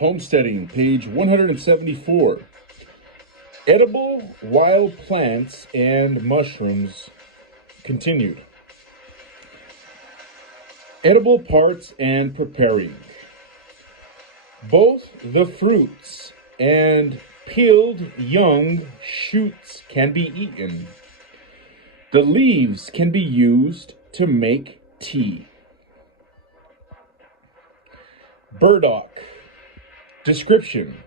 Homesteading, page 174. Edible wild plants and mushrooms continued. Edible parts and preparing. Both the fruits and peeled young shoots can be eaten. The leaves can be used to make tea. Burdock. Description.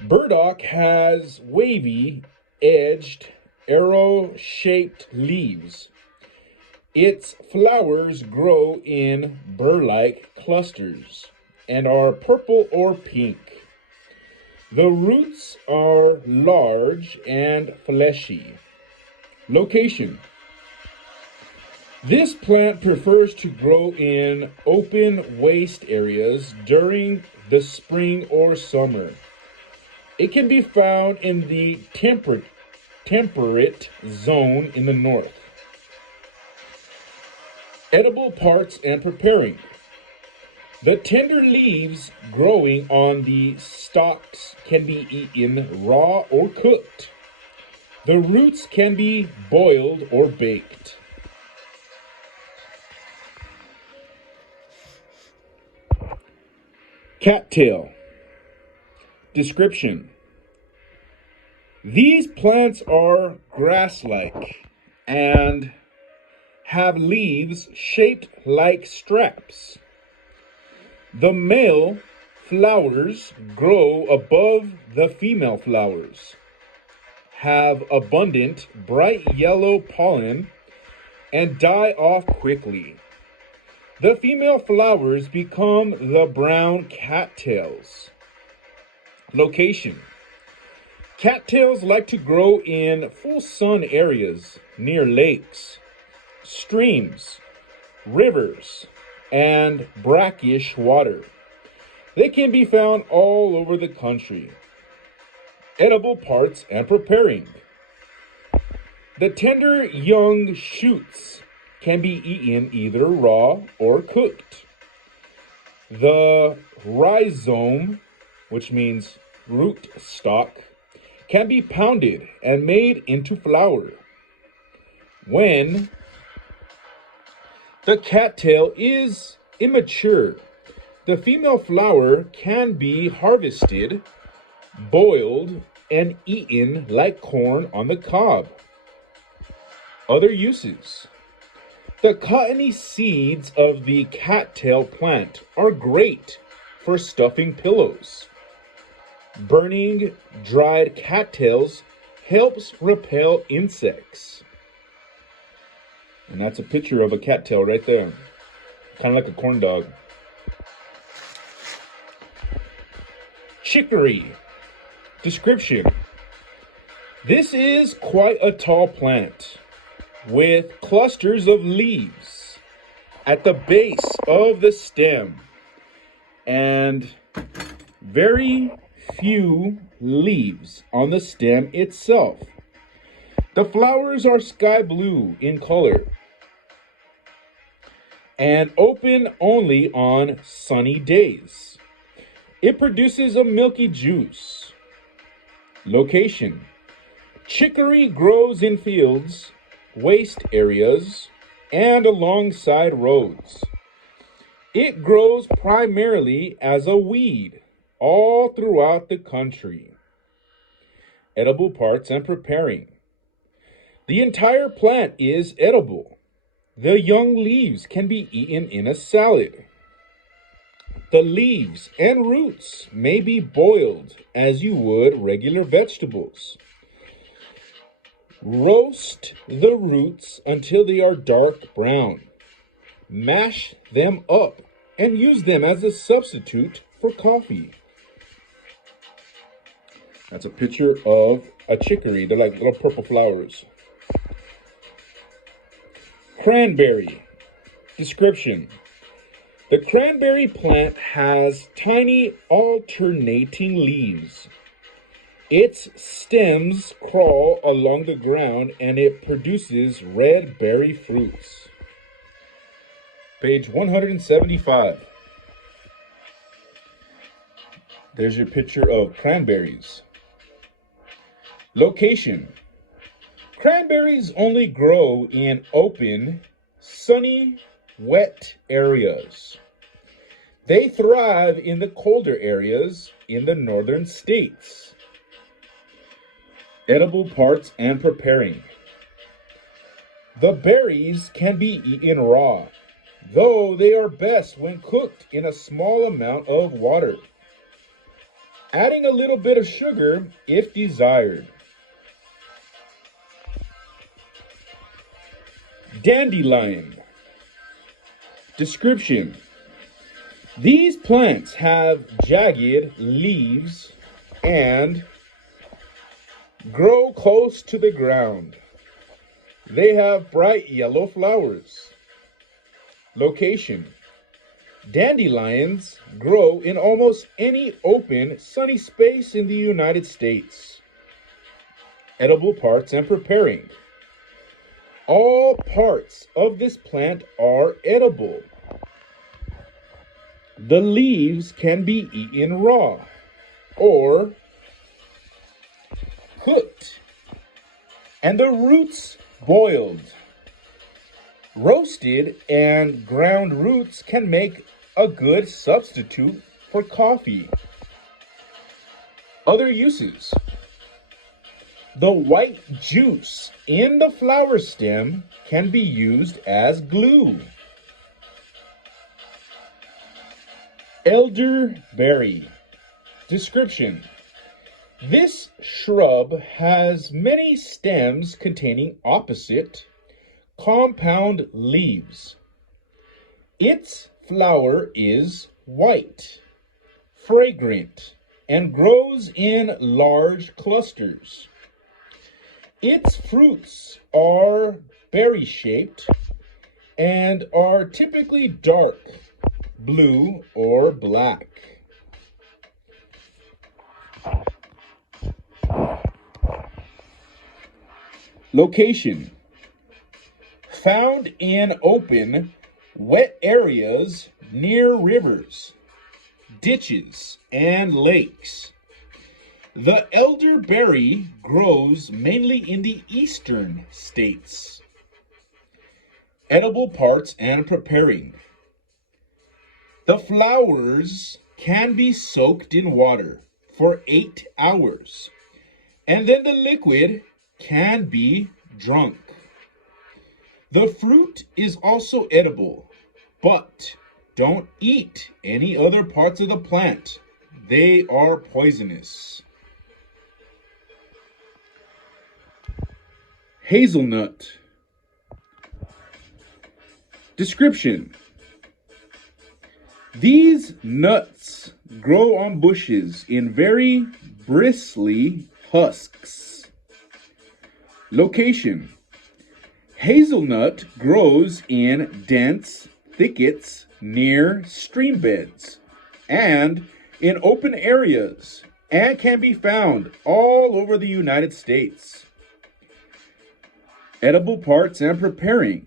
Burdock has wavy, edged, arrow-shaped leaves. Its flowers grow in burr-like clusters and are purple or pink. The roots are large and fleshy. Location. This plant prefers to grow in open waste areas during the spring or summer. It can be found in the temperate zone in the north. Edible parts and preparing. The tender leaves growing on the stalks can be eaten raw or cooked. The roots can be boiled or baked. Cattail. Description. These plants are grass-like and have leaves shaped like straps. The male flowers grow above the female flowers, have abundant bright yellow pollen, and die off quickly. The female flowers become the brown cattails. Location. Cattails like to grow in full sun areas near lakes, streams, rivers, and brackish water. They can be found all over the country. Edible parts and preparing. The tender young shoots can be eaten either raw or cooked. The rhizome, which means root stock, can be pounded and made into flour. When the cattail is immature, the female flower can be harvested, boiled, and eaten like corn on the cob. Other uses. The cottony seeds of the cattail plant are great for stuffing pillows. Burning dried cattails helps repel insects. And that's a picture of a cattail right there. Kind of like a corn dog. Chicory. Description. This is quite a tall plant with clusters of leaves at the base of the stem and very few leaves on the stem itself. The flowers are sky blue in color and open only on sunny days. It produces a milky juice. Location. Chicory grows in fields, waste areas, and alongside roads. It grows primarily as a weed all throughout the country. Edible parts and preparing. The entire plant is edible. The young leaves can be eaten in a salad. The leaves and roots may be boiled as you would regular vegetables. Roast the roots until they are dark brown. Mash them up and use them as a substitute for coffee. That's a picture of a chicory. They're like little purple flowers. Cranberry. Description. The cranberry plant has tiny alternating leaves. Its stems crawl along the ground and it produces red berry fruits. Page 175. There's your picture of cranberries. Location. Cranberries only grow in open, sunny, wet areas. They thrive in the colder areas in the northern states. Edible parts and preparing. The berries can be eaten raw, though they are best when cooked in a small amount of water, adding a little bit of sugar if desired. Dandelion. Description. These plants have jagged leaves and grow close to the ground. They have bright yellow flowers. Location. Dandelions grow in almost any open, sunny space in the United States. Edible parts and preparing. All parts of this plant are edible. The leaves can be eaten raw or cooked, and the roots boiled. Roasted and ground roots can make a good substitute for coffee. Other uses. The white juice in the flower stem can be used as glue. Elderberry. Description. This shrub has many stems containing opposite, compound leaves. Its flower is white, fragrant, and grows in large clusters. Its fruits are berry-shaped and are typically dark blue or black. Location. Found in open, wet areas near rivers, ditches, and lakes. The elderberry grows mainly in the eastern states. Edible parts and preparing. The flowers can be soaked in water for 8 hours, and then the liquid can be drunk. The fruit is also edible, but don't eat any other parts of the plant. They are poisonous. Hazelnut. Description. These nuts grow on bushes in very bristly husks. Location. Hazelnut grows in dense thickets near stream beds and in open areas and can be found all over the United States. Edible parts and preparing.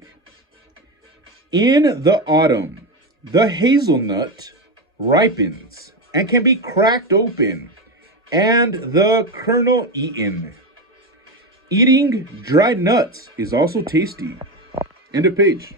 In the autumn, the hazelnut ripens and can be cracked open and the kernel eaten. Eating dried nuts is also tasty. End of page.